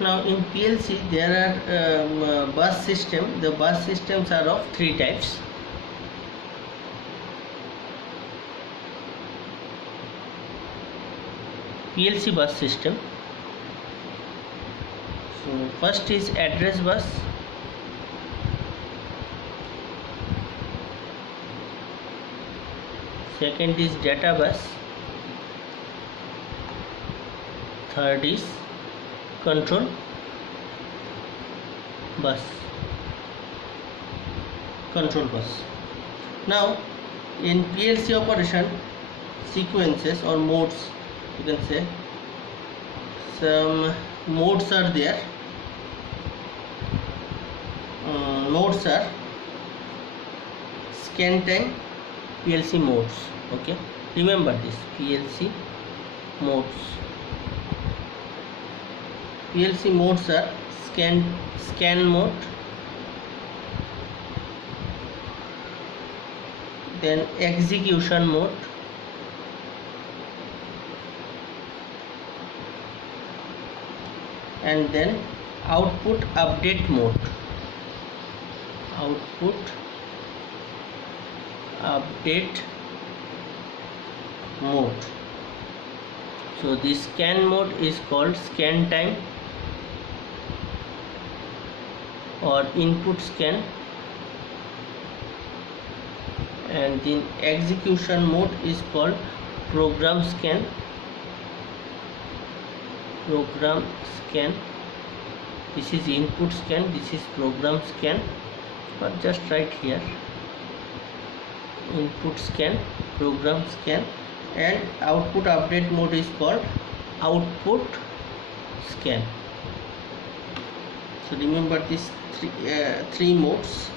Now in PLC there are bus system. The bus systems are of three types. PLC bus system. So first is address bus. Second is data bus. Third is control bus. Now in PLC operation, sequences or modes, you can say some modes are there. Modes are scan time, PLC modes. Okay, remember this, PLC modes. PLC modes are scan mode, then execution mode, and then output update mode. Output update mode. So this scan mode is called scan time or input scan, and the execution mode is called program scan. This is input scan, this is program scan, but just write here input scan, program scan, and output update mode is called output scan. So remember these three modes.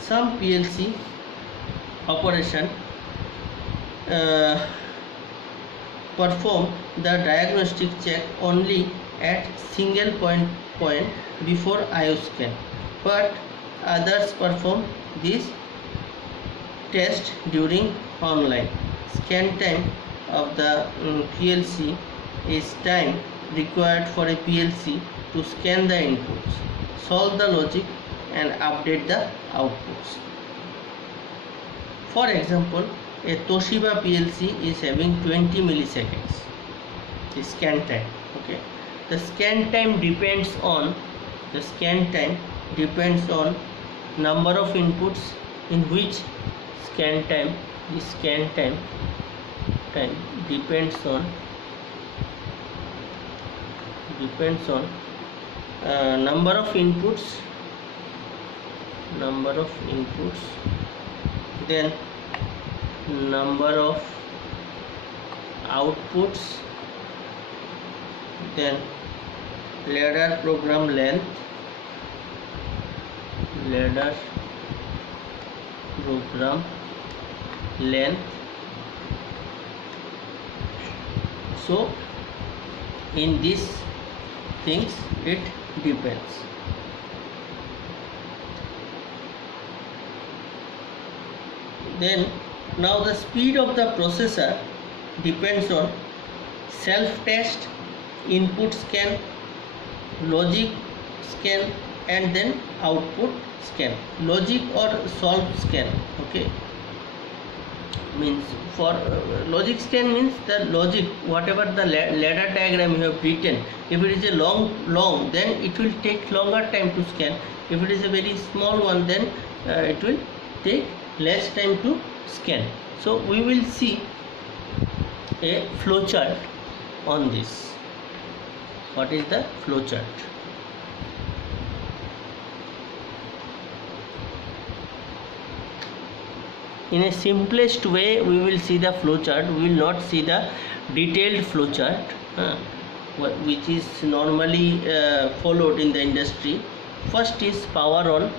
Some PLC operation perform the diagnostic check only at single point before IO scan, but others perform this test during online. Scan time of the PLC is time required for a PLC to scan the inputs, solve the logic, and update the outputs. For example, a Toshiba PLC is having 20 milliseconds the scan time. Okay, the scan time depends on number of inputs, in which scan time depends on number of inputs, then number of outputs, then ladder program length, so in these things it depends. Then now the speed of the processor depends on self-test, input scan, logic scan, and then output scan. Logic or solve scan. Okay, means for logic scan means the logic, whatever the ladder diagram you have written, if it is a long, then it will take longer time to scan. If it is a very small one, then it will take less time to scan. So we will see a flowchart on this. What is the flowchart? In a simplest way we will see the flowchart. We will not see the detailed flowchart which is normally followed in the industry. First is power on.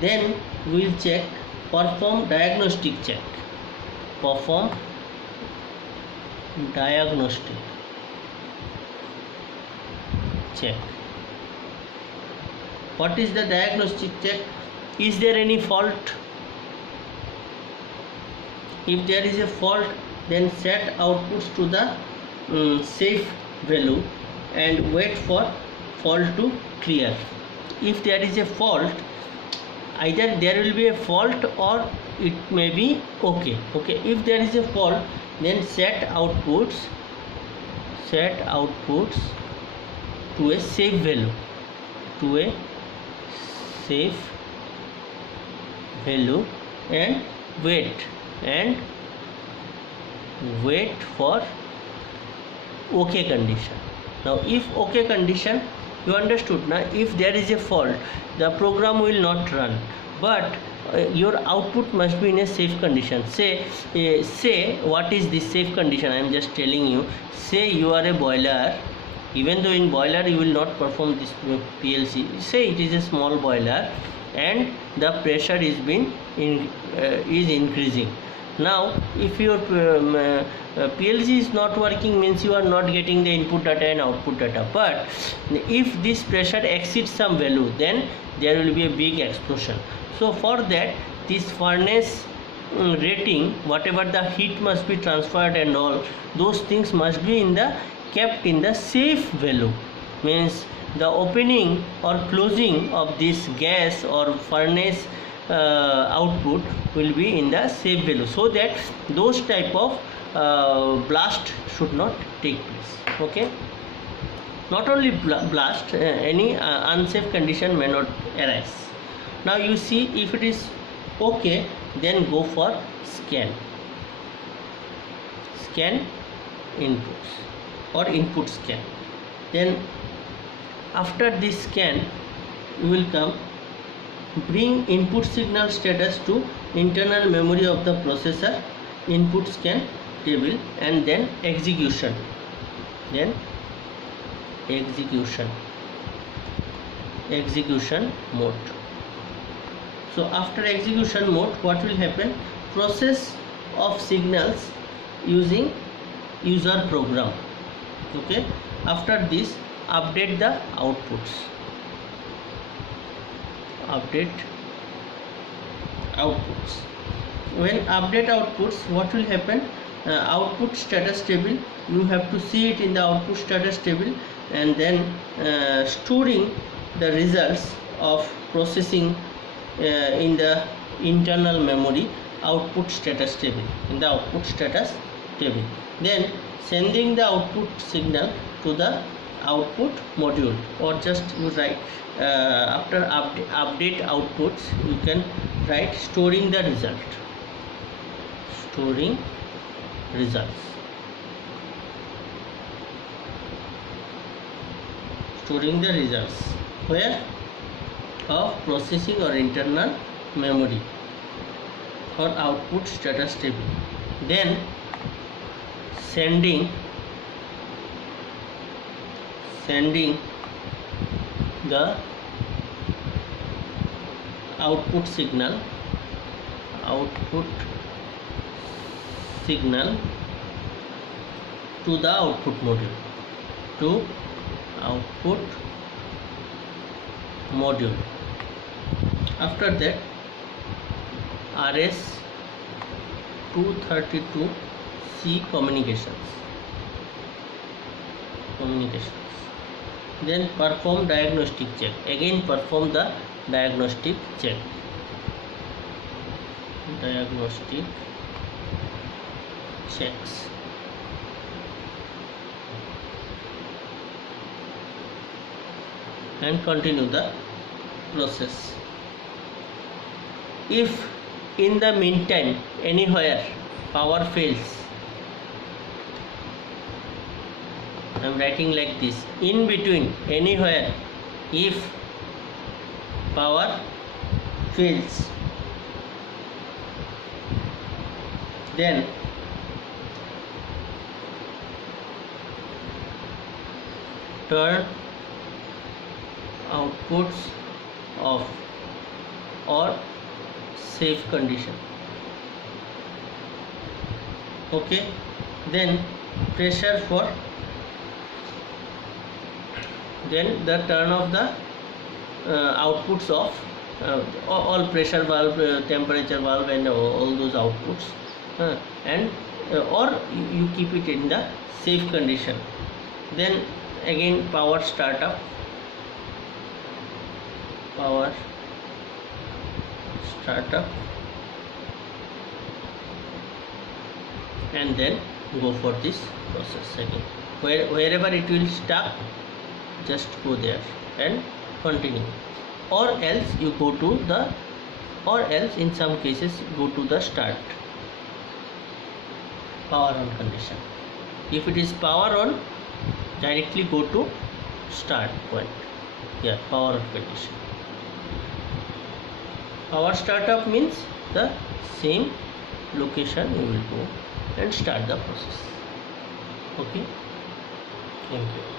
Then we will check, perform diagnostic check. What is the diagnostic check? Is there any fault? If there is a fault, then set outputs to the safe value and wait for fault to clear. If there is a fault, either there will be a fault or it may be okay. If there is a fault, then set outputs to a safe value, and wait for okay condition. Now if okay condition, you understood now, if there is a fault, the program will not run, but your output must be in a safe condition. Say what is this safe condition? I am just telling you. Say you are a boiler, even though in boiler you will not perform this PLC. Say it is a small boiler and the pressure is increasing. Now if your PLC is not working, means you are not getting the input data and output data. But if this pressure exceeds some value, then there will be a big explosion. So for that, this furnace rating, whatever the heat must be transferred and all those things must be kept in the safe value. Means the opening or closing of this gas or furnace output will be in the safe value, so that those type of blast should not take place. Okay, not only blast, any unsafe condition may not arise. Now you see, if it is okay, then go for scan inputs or input scan. Then after this scan, you will come bring input signal status to internal memory of the processor, input scan table, and then execution mode. So after execution mode, what will happen? Process of signals using user program. Okay, after this, update the outputs. When update outputs, what will happen? Output status table, you have to see it in the output status table, and then storing the results of processing in the internal memory output status table, then sending the output signal to the output module, or just you write after update outputs, you can write storing the results. Where? Of processing or internal memory or output status table. Then sending the output signal to the output module. After that, RS-232C communications. Then perform diagnostic check. Again perform the diagnostic check. Diagnostic checks. And continue the process. If in the meantime anywhere power fails, I am writing like this: in between, anywhere, if power fails, then turn outputs off or safe condition. Okay, then pressure for, then the turn of the outputs of all pressure valve, temperature valve, and all those outputs, and or you keep it in the safe condition. Then again power startup, and then go for this process again. Wherever it will stuck, just go there and continue, or else you go to the, or else in some cases go to the start power on condition. If it is power on, directly go to start point. Yeah, power on condition. Power startup means the same location you will go and start the process. Okay, thank you.